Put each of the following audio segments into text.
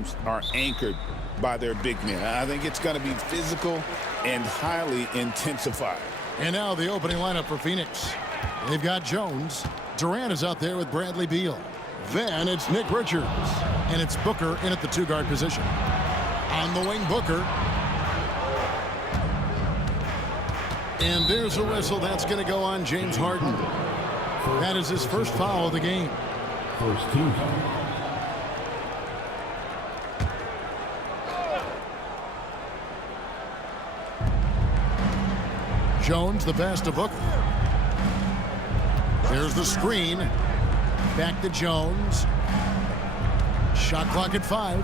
teams are anchored by their big men. I think it's going to be physical and highly intensified. And now the opening lineup for Phoenix. They've got Jones. Durant is out there with Bradley Beal. Then it's Nick Richards. And it's Booker in at the two-guard position. On the wing, Booker. And there's a whistle. That's going to go on James Harden. That is his first foul of the game. First team foul. Jones, the pass to Booker. There's the screen. Back to Jones. Shot clock at 5.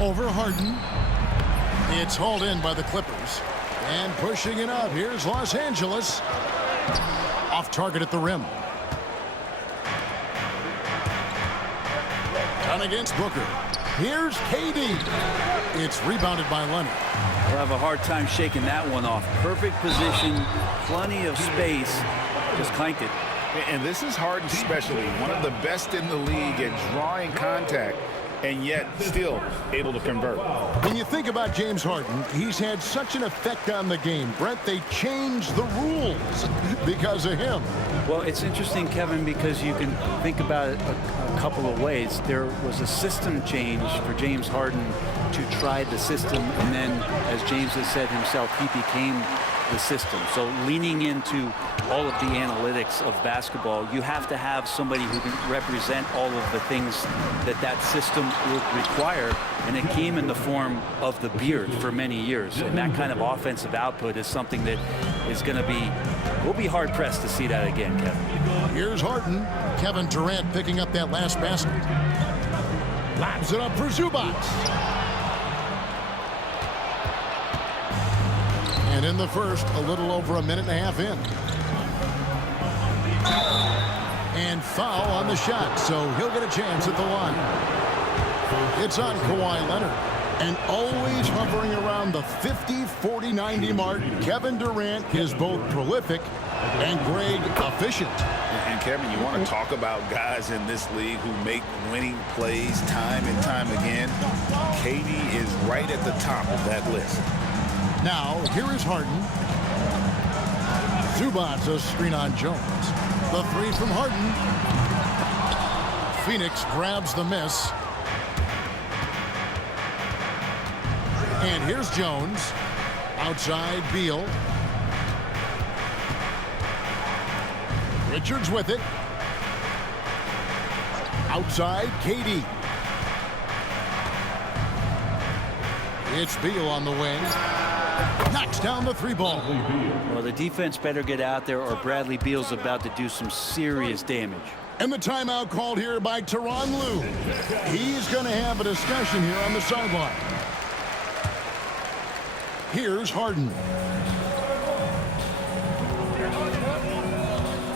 Over Harden. It's hauled in by the Clippers. And pushing it up. Here's Los Angeles. Off target at the rim. Down against Booker. Here's KD. It's rebounded by Leonard. We'll have a hard time shaking that one off. Perfect position, plenty of space. Just clanked it. And this is Harden's specialty. One of the best in the league at drawing contact, and yet still able to convert. When you think about James Harden, he's had such an effect on the game. Brent, they changed the rules because of him. Well, it's interesting, Kevin, because you can think about it a couple of ways. There was a system change for James Harden to try the system, and then, as James has said himself, he became the system. So leaning into all of the analytics of basketball, you have to have somebody who can represent all of the things that that system would require, and it came in the form of the beard for many years. And that kind of offensive output is something that is going to be, we'll be hard-pressed to see that again, Kevin. Here's Harden. Kevin Durant picking up that last basket. Lobs it up for Zubac. And in the first, a little over a minute and a half in. And foul on the shot, so he'll get a chance at the line. It's on Kawhi Leonard. And always hovering around the 50, 40, 90 mark, Kevin Durant is both prolific and, Greg, efficient. And Kevin, you want to talk about guys in this league who make winning plays time and time again. KD is right at the top of that list. Now, here is Harden. Zubac, a screen on Jones. The three from Harden. Phoenix grabs the miss. And here's Jones. Outside, Beal. Richards with it. Outside, KD. It's Beal on the wing. Knocks down the three ball. Well, the defense better get out there, or Bradley Beal's about to do some serious damage. And the timeout called here by Tyronn Lue. He's going to have a discussion here on the sideline. Here's Harden.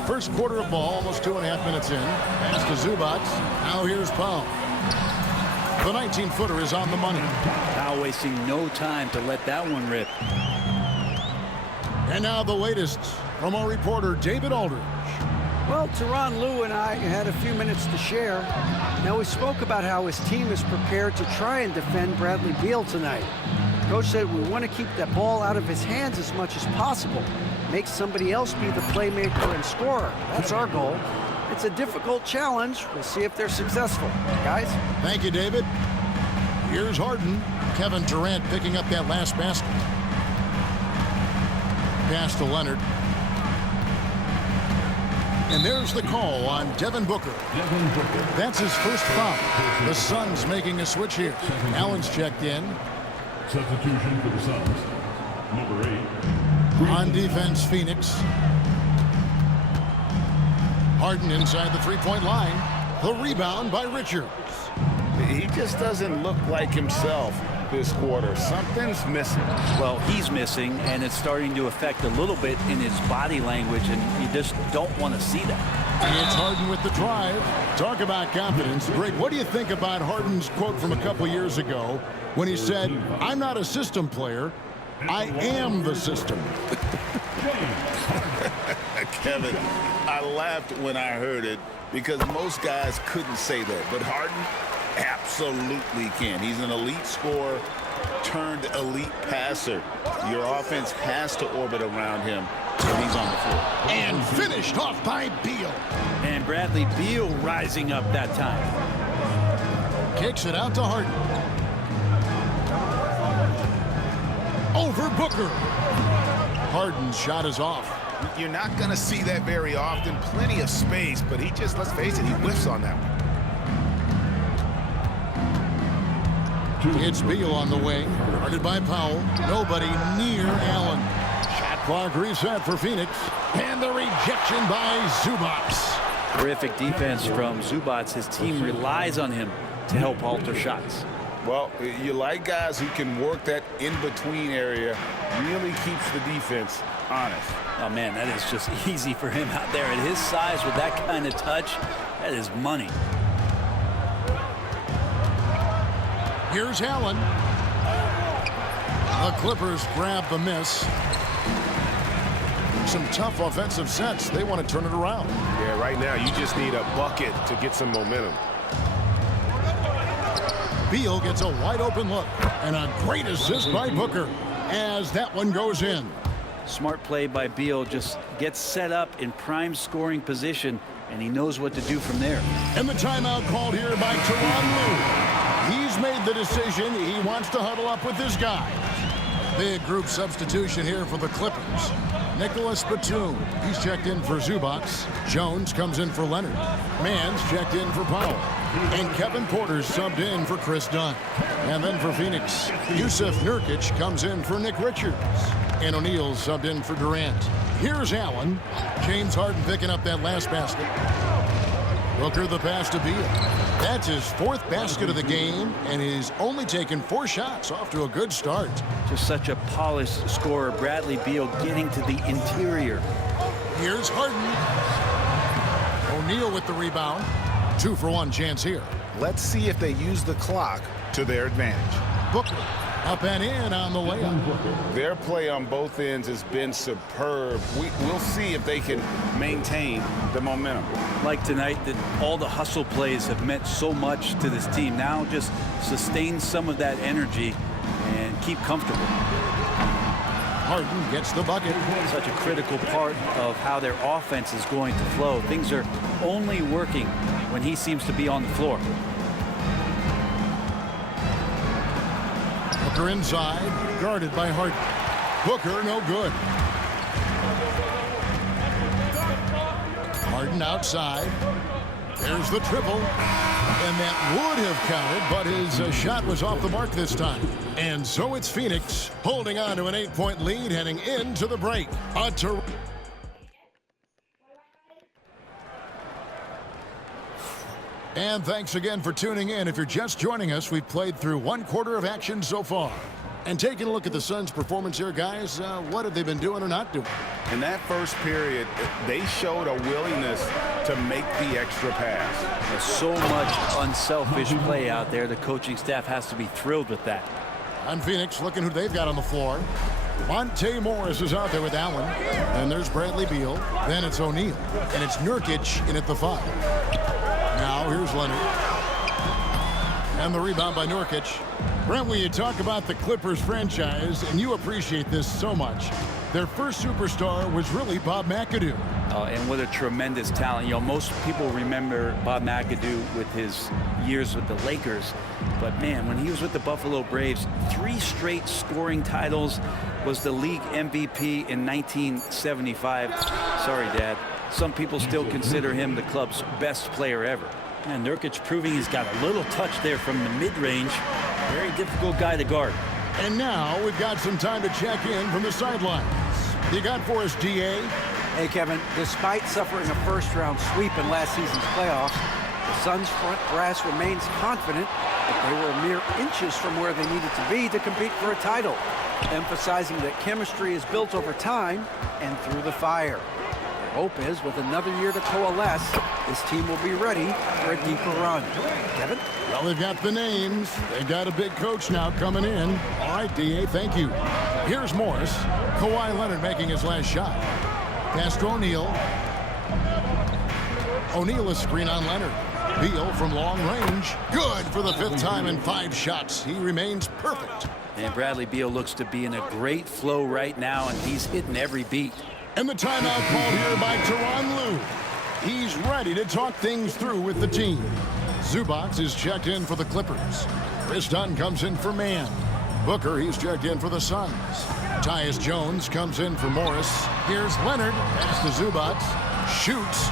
First quarter of ball, almost 2.5 minutes in. Pass to Zubac. Now here's Powell. The 19-footer is on the money. Now wasting no time to let that one rip. And now the latest from our reporter, David Aldridge. Well, Tyronn Lue and I had a few minutes to share. Now, we spoke about how his team is prepared to try and defend Bradley Beal tonight. Coach said we want to keep that ball out of his hands as much as possible. Make somebody else be the playmaker and scorer. That's our goal. It's a difficult challenge. We'll see if they're successful. Guys? Thank you, David. Here's Harden. Kevin Durant picking up that last basket. Pass to Leonard. And there's the call on Devin Booker. That's his first foul. The Suns making a switch here. Allen's checked in. Substitution for the Suns. Number 8. On defense, Phoenix. Harden inside the three-point line. The rebound by Richards. He just doesn't look like himself this quarter. Something's missing. Well, he's missing, and it's starting to affect a little bit in his body language, and you just don't want to see that. And it's Harden with the drive. Talk about confidence. Greg, what do you think about Harden's quote from a couple years ago when he said, "I'm not a system player, I am the system"? Kevin, I laughed when I heard it because most guys couldn't say that. But Harden absolutely can. He's an elite scorer turned elite passer. Your offense has to orbit around him when he's on the floor. And finished off by Beal. And Bradley Beal rising up that time. Kicks it out to Harden. Over Booker. Harden's shot is off. You're not going to see that very often. Plenty of space, but he just, let's face it, he whiffs on that one. It's Beal on the wing, guarded by Powell. Nobody near Allen. Shot clock reset for Phoenix. And the rejection by Zubac. Terrific defense from Zubac. His team relies on him to help alter shots. Well, you like guys who can work that in-between area, really keeps the defense honest. Oh, man, that is just easy for him out there. At his size with that kind of touch, that is money. Here's Allen. The Clippers grab the miss. Some tough offensive sets. They want to turn it around. Yeah, right now you just need a bucket to get some momentum. Beal gets a wide open look. And a great assist by Booker as that one goes in. Smart play by Beal. Just gets set up in prime scoring position, and he knows what to do from there. And the timeout called here by Tyronn Lue. He's made the decision. He wants to huddle up with his guys. Big group substitution here for the Clippers. Nicholas Batum. He's checked in for Zubac. Jones comes in for Leonard. Mann's checked in for Powell. And Kevin Porter's subbed in for Chris Dunn. And then for Phoenix, Yusuf Nurkic comes in for Nick Richards. And O'Neal subbed in for Durant. Here's Allen. James Harden picking up that last basket. Booker the pass to Beal. That's his fourth basket of the game, and he's only taken 4 shots. Off to a good start. Just such a polished scorer. Bradley Beal getting to the interior. Here's Harden. O'Neal with the rebound. 2-for-1 chance here. Let's see if they use the clock to their advantage. Booker up and in on the layup. Their play on both ends has been superb. We'll see if they can maintain the momentum. Like tonight, that all the hustle plays have meant so much to this team. Now just sustain some of that energy and keep comfortable. Harden gets the bucket. Such a critical part of how their offense is going to flow. Things are only working when he seems to be on the floor. Booker inside, guarded by Harden. Booker no good. Harden outside. There's the triple. And that would have counted, but his shot was off the mark this time. And so it's Phoenix holding on to an 8-point lead heading into the break. And thanks again for tuning in. If you're just joining us, we've played through 1/4 of action so far. And taking a look at the Suns' performance here, guys, what have they been doing or not doing? In that first period, they showed a willingness to make the extra pass. There's so much unselfish play out there. The coaching staff has to be thrilled with that. On Phoenix, looking who they've got on the floor. Monte Morris is out there with Allen. And there's Bradley Beal. Then it's O'Neal. And it's Nurkic in at the 5. Now here's Leonard. And the rebound by Nurkic. Brent, when you talk about the Clippers franchise, and you appreciate this so much, their first superstar was really Bob McAdoo. And what a tremendous talent. You know, most people remember Bob McAdoo with his years with the Lakers. But, man, when he was with the Buffalo Braves, 3 straight scoring titles, was the league MVP in 1975. Sorry, Dad. Some people still consider him the club's best player ever. And Nurkic proving he's got a little touch there from the mid-range. Very difficult guy to guard. And now we've got some time to check in from the sidelines. You got for us, DA? Hey, Kevin, despite suffering a first-round sweep in last season's playoffs, the Suns' front brass remains confident that they were mere inches from where they needed to be to compete for a title, emphasizing that chemistry is built over time and through the fire. Their hope is, with another year to coalesce, this team will be ready for a deeper run. Kevin? Well, they've got the names. They've got a big coach now coming in. All right, DA, thank you. Here's Morris. Kawhi Leonard making his last shot. Pass to O'Neal. O'Neal a screen on Leonard. Beal from long range. Good for the 5th time in 5 shots. He remains perfect. And Bradley Beal looks to be in a great flow right now, and he's hitting every beat. And the timeout called here by Tyronn Lue. He's ready to talk things through with the team. Zubac is checked in for the Clippers. Chris Dunn comes in for Mann. Booker, he's checked in for the Suns. Tyus Jones comes in for Morris. Here's Leonard. Pass to Zubac. Shoots.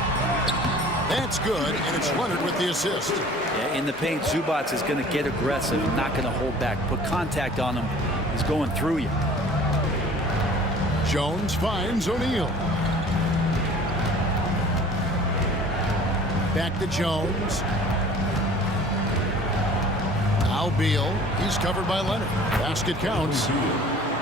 That's good, and it's Leonard with the assist. Yeah, in the paint, Zubac is going to get aggressive, not going to hold back. Put contact on him. He's going through you. Jones finds O'Neal. Back to Jones. Now Beal. He's covered by Leonard. Basket counts.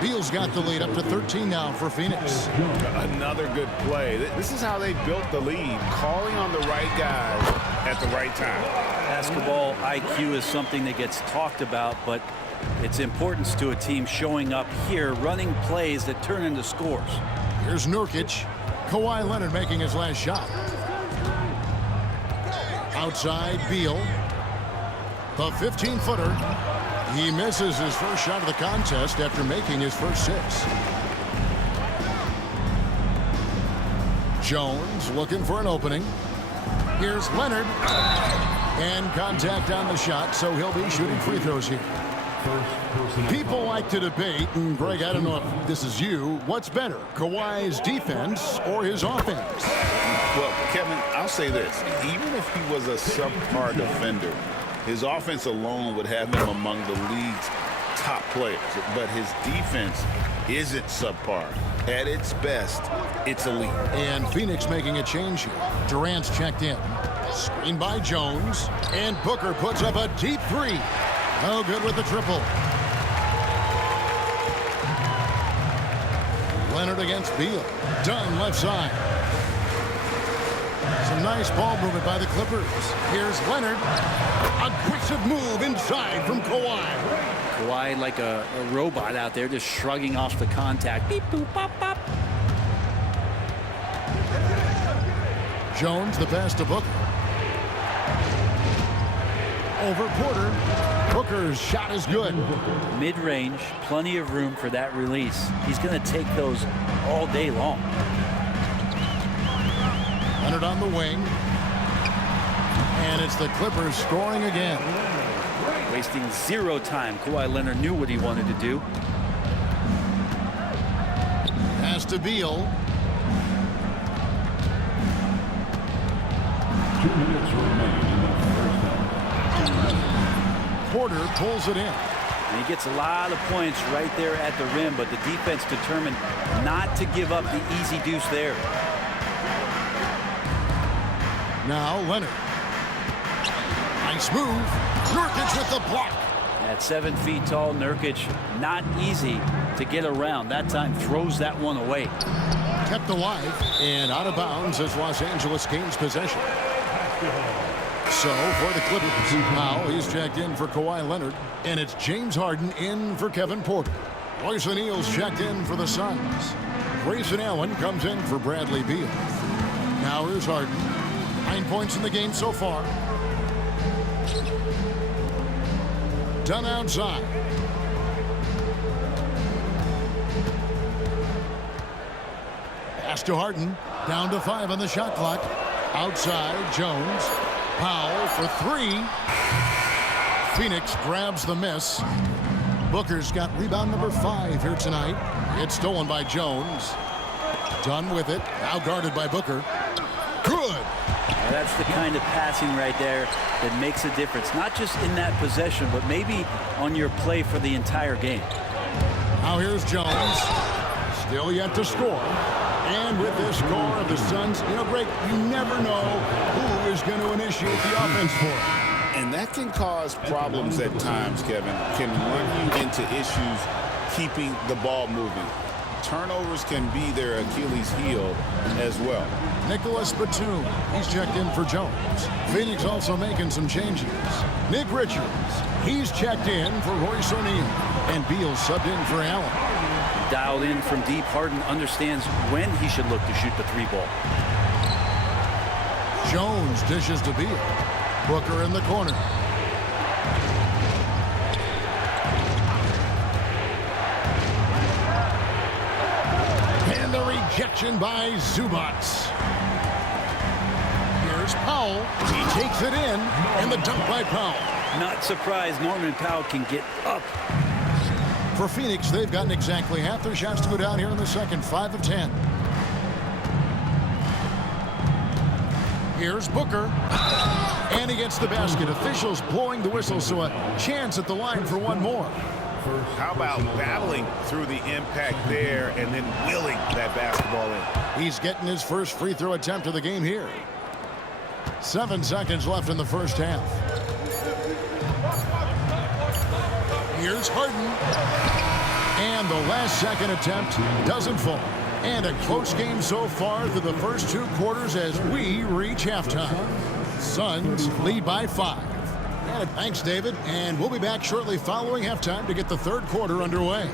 Beal's got the lead up to 13 now for Phoenix. Another good play. This is how they built the lead, calling on the right guys at the right time. Basketball IQ is something that gets talked about, but its importance to a team showing up here, running plays that turn into scores. Here's Nurkic. Kawhi Leonard making his last shot. Outside Beal. The 15-footer. He misses his first shot of the contest after making his first 6. Jones looking for an opening. Here's Leonard. And contact on the shot, so he'll be shooting free throws here. People like to debate, and Greg, I don't know if this is you, what's better, Kawhi's defense or his offense? Well, Kevin, I'll say this. Even if he was a subpar defender, his offense alone would have him among the league's top players. But his defense isn't subpar. At its best, it's elite. And Phoenix making a change here. Durant's checked in. Screen by Jones. And Booker puts up a deep 3. No good with the triple. Leonard against Beal. Dunn left side. Some nice ball movement by the Clippers. Here's Leonard. Aggressive move inside from Kawhi. Kawhi like a robot out there, just shrugging off the contact. Beep, boop, pop, pop. Jones, the pass to Booker. Over Porter. Booker's shot is good. Mid-range, plenty of room for that release. He's going to take those all day long. Leonard on the wing. And it's the Clippers scoring again. Wasting 0 time. Kawhi Leonard knew what he wanted to do. Pass to Beal. 2 minutes remain in the first half. Porter pulls it in. And he gets a lot of points right there at the rim, but the defense determined not to give up the easy deuce there. Now Leonard. Nice move. Nurkic with the block. At 7 feet tall, Nurkic, not easy to get around. That time throws that one away. Kept alive and out of bounds as Los Angeles gains possession. So for the Clippers, now he's checked in for Kawhi Leonard, and it's James Harden in for Kevin Porter. Royce O'Neal's checked in for the Suns. Grayson Allen comes in for Bradley Beal. Now here's Harden. 9 points in the game so far. Dunn outside. Pass to Harden. Down to 5 on the shot clock. Outside, Jones. Powell for 3. Phoenix grabs the miss. Booker's got rebound number 5 here tonight. It's stolen by Jones. Dunn with it. Now guarded by Booker. Good. That's the kind of passing right there that makes a difference. Not just in that possession, but maybe on your play for the entire game. Now here's Jones. Still yet to score. And with this score of the Suns, you know, Greg, you never know who is going to initiate the offense for him. And that can cause problems at times, Kevin. Can run you into issues keeping the ball moving. Turnovers can be their Achilles heel as well. Nicholas Batum, he's checked in for Jones. Phoenix also making some changes. Nick Richards, he's checked in for Royce O'Neal. And Beal subbed in for Allen. Dialed in from deep, Harden understands when he should look to shoot the 3 ball. Jones dishes to Beal. Booker in the corner. And the rejection by Zubats. Here's Powell. He takes it in, and the dunk by Powell. Not surprised Norman Powell can get up. For Phoenix, they've gotten exactly half their shots to go down here in the second, 5 of 10. Here's Booker. And he gets the basket. Officials blowing the whistle, so a chance at the line for one more. How about battling through the impact there and then willing that basketball in? He's getting his first free throw attempt of the game here. 7 seconds left in the first half. Here's Harden. And the last second attempt doesn't fall. And a close game so far through the first 2 quarters as we reach halftime. Suns lead by 5. And thanks, David. And we'll be back shortly following halftime to get the third quarter underway.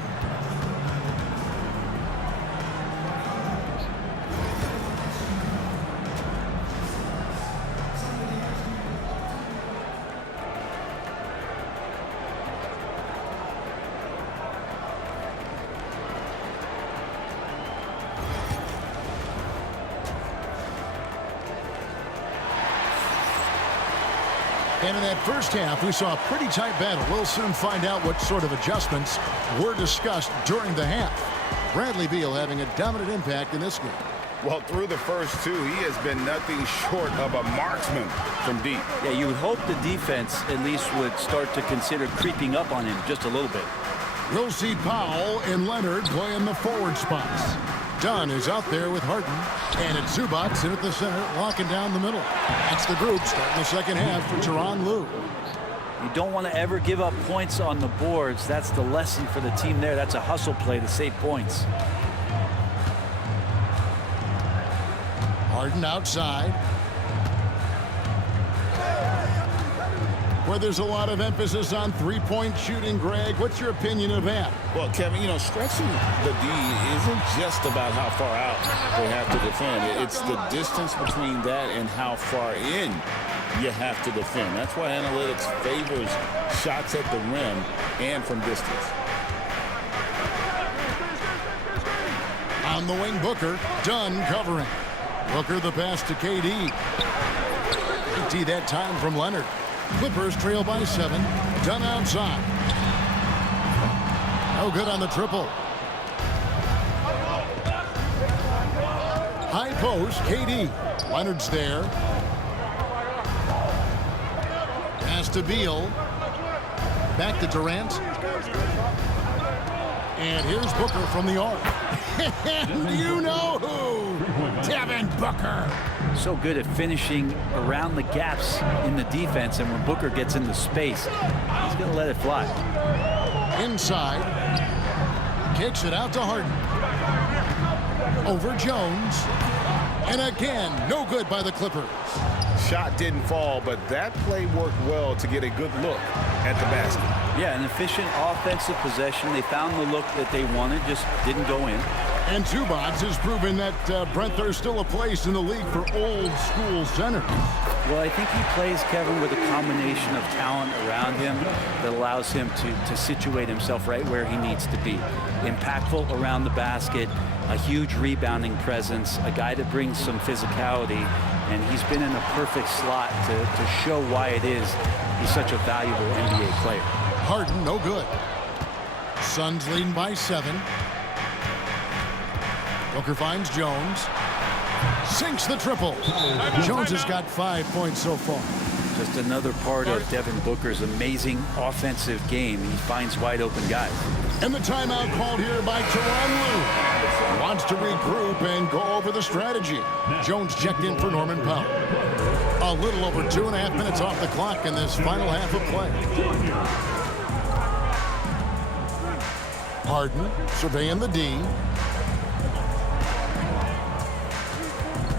And in that first half, we saw a pretty tight battle. We'll soon find out what sort of adjustments were discussed during the half. Bradley Beal having a dominant impact in this game. Well, through the first 2, he has been nothing short of a marksman from deep. Yeah, you would hope the defense at least would start to consider creeping up on him just a little bit. We'll see Powell and Leonard playing the forward spots. Dunn is out there with Harden. And it's Zubats in at the center, locking down the middle. That's the group starting the second half for Tyronn Lue. You don't want to ever give up points on the boards. That's the lesson for the team there. That's a hustle play to save points. Harden outside. Where there's a lot of emphasis on three-point shooting, Greg. What's your opinion of that? Well, Kevin, stretching the D isn't just about how far out they have to defend. It's the distance between that and how far in you have to defend. That's why analytics favors shots at the rim and from distance. On the wing, Booker. Dunn covering. Booker the pass to KD. KD that time from Leonard. Clippers trail by 7. Dunn outside. No good on the triple. High post, KD. Leonard's there. Pass to Beal. Back to Durant. And here's Booker from the arc. And you know who? Devin Booker. So good at finishing around the gaps in the defense, and when Booker gets into space, he's going to let it fly. Inside. Kicks it out to Harden. Over Jones. And again, no good by the Clippers. Shot didn't fall, but that play worked well to get a good look at the basket. Yeah, an efficient offensive possession. They found the look that they wanted, just didn't go in. And Zubats has proven that, Brent, there's still a place in the league for old school centers. Well, I think he plays, Kevin, with a combination of talent around him that allows him to situate himself right where he needs to be. Impactful around the basket, a huge rebounding presence, a guy that brings some physicality, and he's been in a perfect slot to show why it is he's such a valuable NBA player. Harden, no good. Suns leading by 7. Booker finds Jones. Sinks the triple. Jones has got 5 points so far. Just another part of Devin Booker's amazing offensive game. He finds wide open guys. And the timeout called here by Tyronn Lue. Wants to regroup and go over the strategy. Jones checked in for Norman Powell. A little over 2.5 minutes off the clock in this final half of play. Harden surveying the D.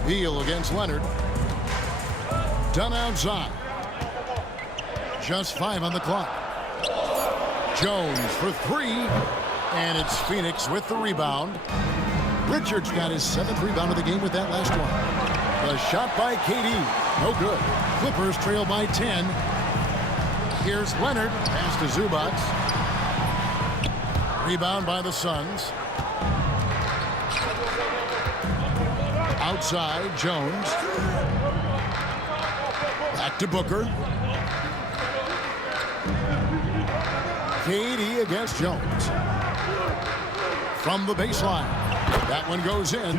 Beal against Leonard. Dunn outside. Just 5 on the clock. Jones for 3. And it's Phoenix with the rebound. Richards got his 7th rebound of the game with that last one. The shot by KD. No good. Clippers trail by 10. Here's Leonard. Pass to Zubac. Rebound by the Suns. Outside, Jones. Back to Booker. KD against Jones. From the baseline. That one goes in.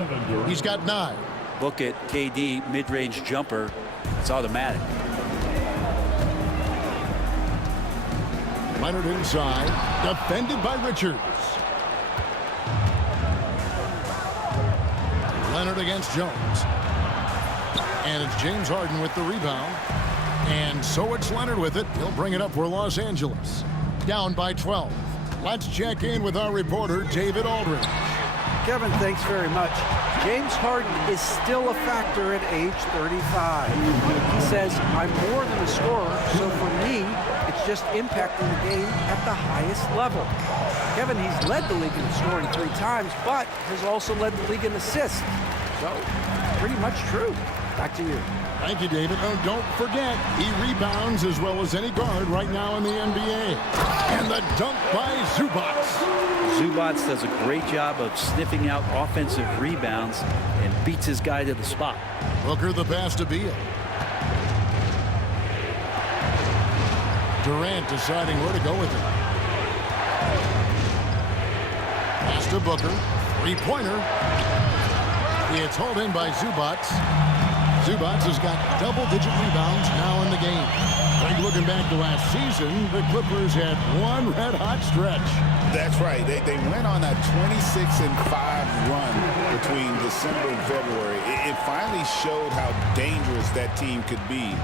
He's got 9. Look at KD mid-range jumper. It's automatic. Leonard inside. Defended by Richards. Leonard against Jones. And it's James Harden with the rebound. And so it's Leonard with it. He'll bring it up for Los Angeles. Down by 12. Let's check in with our reporter, David Aldridge. Kevin, thanks very much. James Harden is still a factor at age 35. He says, I'm more than a scorer, so for me, it's just impacting the game at the highest level. Kevin, he's led the league in scoring 3 times, but has also led the league in assists. So, pretty much true. Back to you. Thank you, David. Oh, don't forget, he rebounds as well as any guard right now in the NBA. And the dunk by Zubac. Zubac does a great job of sniffing out offensive rebounds and beats his guy to the spot. Booker the pass to Beal. Durant deciding where to go with it. Pass to Booker. 3-pointer. It's hauled in by Zubac. Zubac has got double-digit rebounds now in the game. Looking back to last season, the Clippers had one red-hot stretch. That's right. They went on a 26-5 run between December and February. It finally showed how dangerous that team could be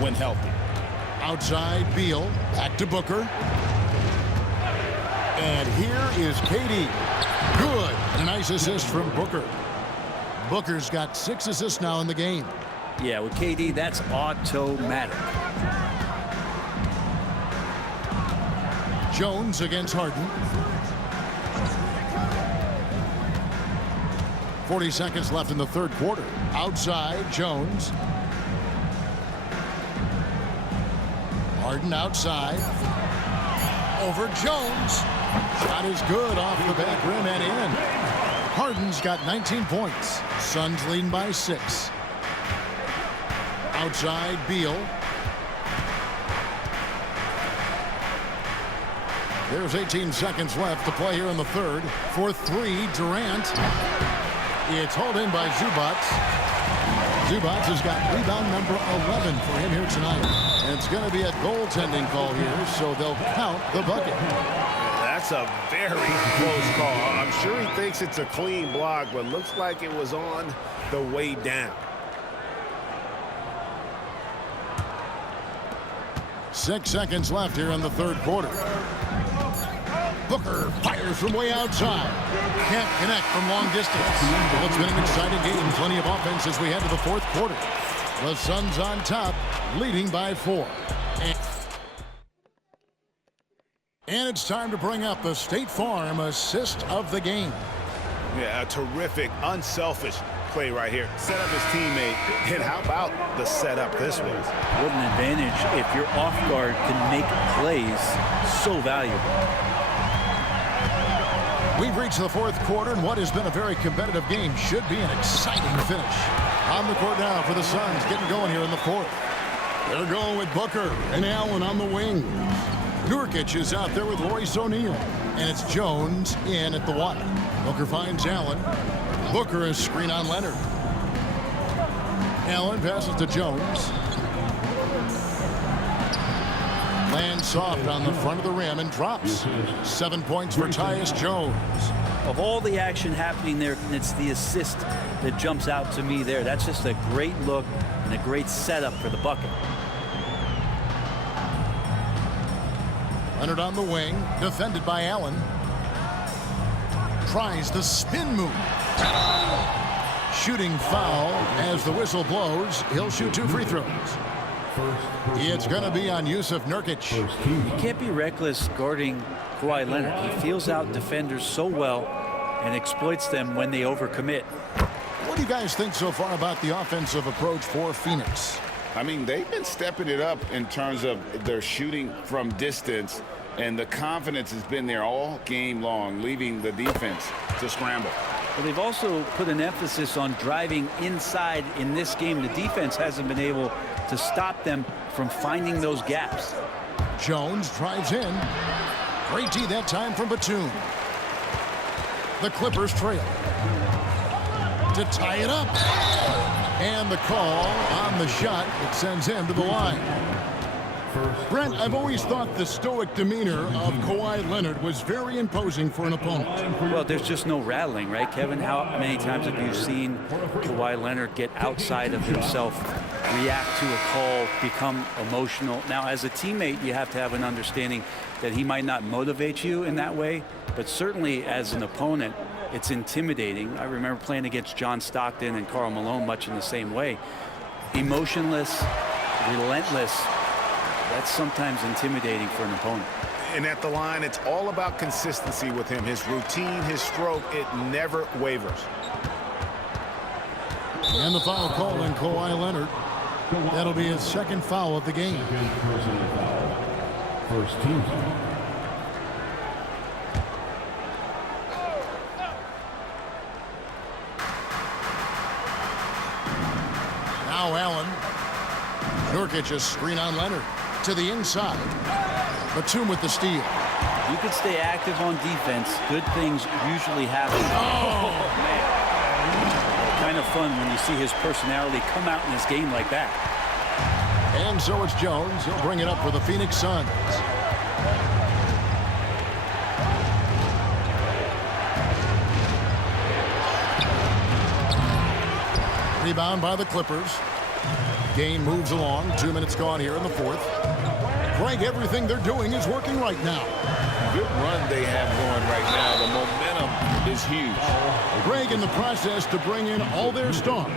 when healthy. Outside, Beal. Back to Booker. And here is KD. Good. A nice assist from Booker. Booker's got 6 assists now in the game. Yeah, with KD, that's automatic. Jones against Harden. 40 seconds left in the third quarter. Outside, Jones. Harden outside. Over Jones. Shot is good off the back rim and in. Harden's got 19 points. Suns leading by 6. Outside, Beal. There's 18 seconds left to play here in the third. For 3, Durant. It's hauled in by Zubac. Zubac has got rebound number 11 for him here tonight. And it's going to be a goaltending call here, so they'll count the bucket. That's a very close call. I'm sure he thinks it's a clean block, but looks like it was on the way down. 6 seconds left here in the third quarter. Booker fires from way outside. Can't connect from long distance. Well, it's been an exciting game. Plenty of offense as we head to the fourth quarter. The Suns on top, leading by 4. And it's time to bring up the State Farm assist of the game. Yeah, a terrific, unselfish play right here. Set up his teammate. And how about the setup this was? What an advantage if your off guard can make plays so valuable. We've reached the fourth quarter, and what has been a very competitive game should be an exciting finish. On the court now for the Suns, getting going here in the fourth. They're going with Booker and Allen on the wing. Nurkic is out there with Royce O'Neal, and it's Jones in at the 1. Booker finds Allen. Booker is screen on Leonard. Allen passes to Jones. Lands soft on the front of the rim and drops. 7 points for Tyus Jones. Of all the action happening there, it's the assist that jumps out to me there. That's just a great look and a great setup for the bucket. Leonard on the wing, defended by Allen. Tries the spin move. Shooting foul as the whistle blows. He'll shoot 2 free throws. It's going to be on Yusuf Nurkic. You can't be reckless guarding Kawhi Leonard. He feels out defenders so well and exploits them when they overcommit. What do you guys think so far about the offensive approach for Phoenix? I mean, they've been stepping it up in terms of their shooting from distance, and the confidence has been there all game long, leaving the defense to scramble. But they've also put an emphasis on driving inside in this game. The defense hasn't been able to stop them from finding those gaps. Jones drives in. Great D that time from Batum. The Clippers trail. To tie it up. And the call on the shot. It sends him to the line. Brent, I've always thought the stoic demeanor of Kawhi Leonard was very imposing for an opponent. Well, there's just no rattling, right, Kevin? How many times have you seen Kawhi Leonard get outside of himself, react to a call, become emotional? Now, as a teammate, you have to have an understanding that he might not motivate you in that way, but certainly as an opponent, it's intimidating. I remember playing against John Stockton and Karl Malone much in the same way. Emotionless, relentless. That's sometimes intimidating for an opponent. And at the line, it's all about consistency with him. His routine, his stroke, it never wavers. And the foul call on Kawhi Leonard. That'll be his second foul of the game. First team. Now Allen. Nurkic a screen on Leonard. To the inside. Batum with the steal. You could stay active on defense. Good things usually happen. Oh, man. Kind of fun when you see his personality come out in this game like that. And so it's Jones. He'll bring it up for the Phoenix Suns. Rebound by the Clippers. Game moves along. 2 minutes gone here in the fourth. Greg, everything they're doing is working right now. Good run they have going right now. The momentum is huge. Greg in the process to bring in all their stars.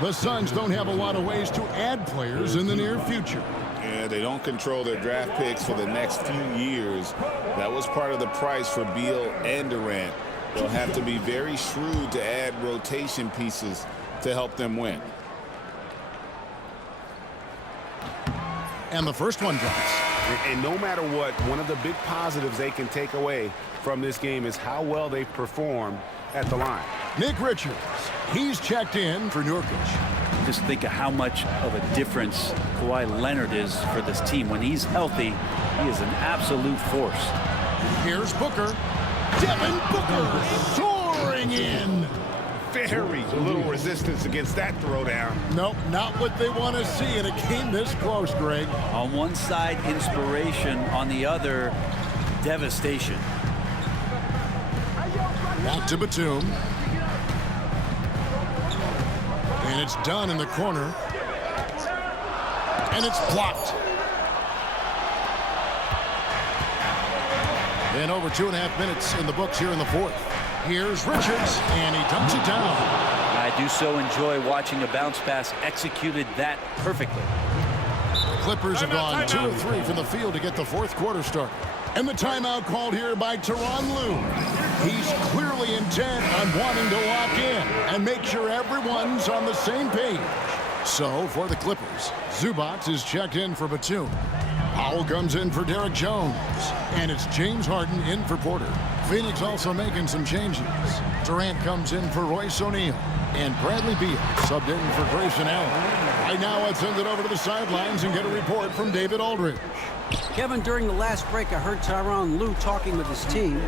The Suns don't have a lot of ways to add players in the near future. Yeah, they don't control their draft picks for the next few years. That was part of the price for Beal and Durant. They'll have to be very shrewd to add rotation pieces to help them win. And the first one drops. And no matter what, one of the big positives they can take away from this game is how well they performed at the line. Nick Richards, he's checked in for Nurkic. Just think of how much of a difference Kawhi Leonard is for this team. When he's healthy, he is an absolute force. Here's Booker. Devin Booker soaring in. Very little resistance against that throwdown. Nope, not what they want to see in a game this close, Greg. On one side, inspiration. On the other, devastation. Back to Batum. And it's done in the corner. And it's blocked. And over 2.5 minutes in the books here in the fourth. Here's Richards, and he dunks it down. I do so enjoy watching a bounce pass executed that perfectly. Clippers have gone 2 of 3 from the field to get the fourth quarter started. And the timeout called here by Tyronn Lue. He's clearly intent on wanting to lock in and make sure everyone's on the same page. So, for the Clippers, Zubac is checked in for Batum. Powell comes in for Derek Jones. And it's James Harden in for Porter. Phoenix also making some changes. Durant comes in for Royce O'Neal. And Bradley Beal subbed in for Grayson Allen. Right now, let's send it over to the sidelines and get a report from David Aldridge. Kevin, during the last break, I heard Tyronn Lue talking with his team.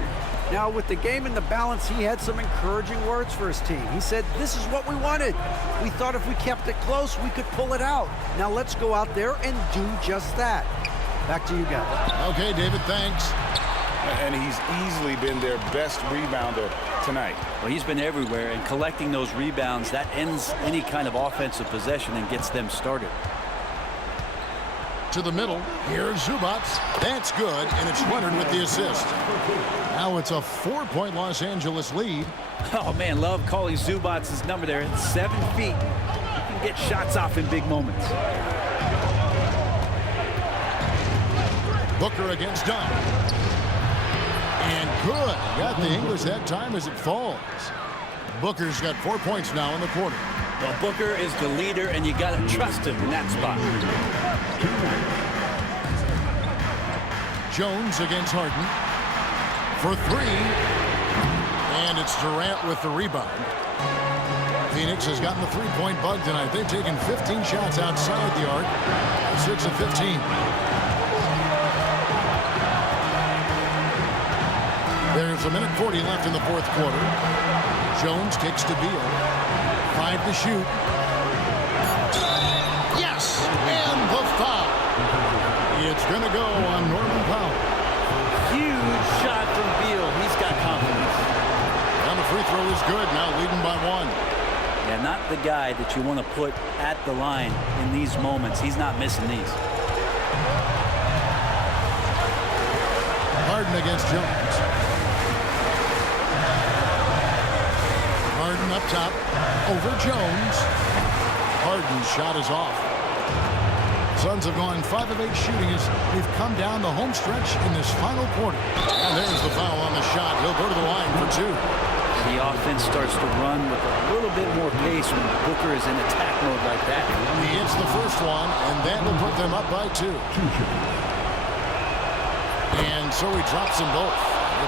Now, with the game in the balance, he had some encouraging words for his team. He said, this is what we wanted. We thought if we kept it close, we could pull it out. Now, let's go out there and do just that. Back to you guys. Okay, David, thanks. And he's easily been their best rebounder tonight. Well, he's been everywhere, and collecting those rebounds, that ends any kind of offensive possession and gets them started. To the middle. Here's Zubac. That's good, and it's Leonard with the assist. Now it's a 4-point Los Angeles lead. Oh, man, love calling Zubac's number there. At 7 feet, you can get shots off in big moments. Booker against Dunn. And good. Got the English that time as it falls. Booker's got 4 points now in the quarter. Well, Booker is the leader, and you got to trust him in that spot. Jones against Harden for 3. And it's Durant with the rebound. Phoenix has gotten the three-point bug tonight. They've taken 15 shots outside the arc. 6 of 15. There's 1:40 left in the fourth quarter. Jones kicks to Beal. 5 to shoot. Yes! And the foul. It's going to go on Norman Powell. Huge shot from Beal. He's got confidence. And the free throw is good. Now leading by 1. Yeah, not the guy that you want to put at the line in these moments. He's not missing these. Harden against Jones. Harden up top. Over Jones. Harden's shot is off. Suns have gone 5 of 8 shooting as we've come down the home stretch in this final quarter. And there's the foul on the shot. He'll go to the line for 2. The offense starts to run with a little bit more pace when Booker is in attack mode like that. He hits the first one, and that will put them up by 2. And so he drops them both.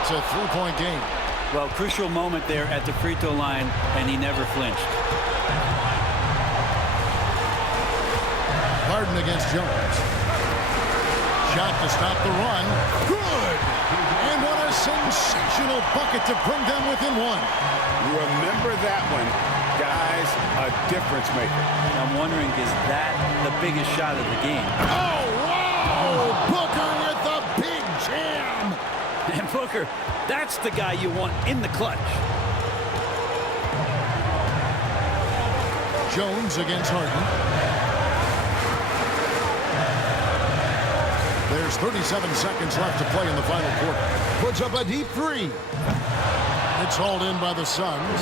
It's a 3-point game. Well, crucial moment there at the free throw line, and he never flinched. Harden against Jones. Shot to stop the run. Good! And what a sensational bucket to bring them within 1. Remember that one, guys, a difference maker. I'm wondering, is that the biggest shot of the game? Oh, wow! Booker with the big jam! And Booker, that's the guy you want in the clutch. Jones against Harden. There's 37 seconds left to play in the final quarter. Puts up a deep 3. It's hauled in by the Suns.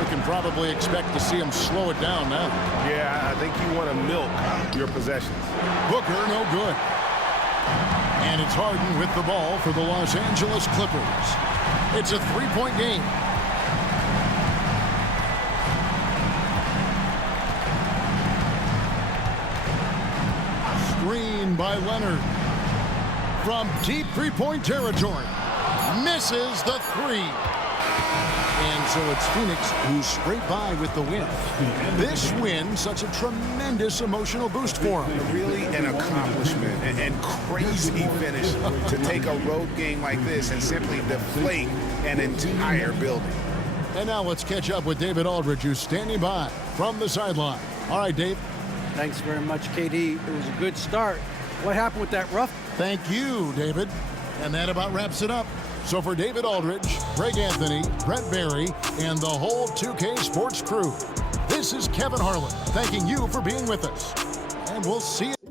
We can probably expect to see him slow it down now. Yeah, I think you want to milk your possessions. Booker, no good. And it's Harden with the ball for the Los Angeles Clippers. It's a 3-point game. Screen by Leonard. From deep 3-point territory. Misses the 3. And so it's Phoenix who scraped by with the win. This win, such a tremendous emotional boost for them. Really an accomplishment and crazy finish to take a road game like this and simply deflate an entire building. And now let's catch up with David Aldridge, who's standing by from the sideline. All right, Dave. Thanks very much, KD. It was a good start. What happened with that rough? Thank you, David. And that about wraps it up. So for David Aldridge, Greg Anthony, Brett Barry, and the whole 2K Sports crew, this is Kevin Harlan thanking you for being with us. And we'll see you.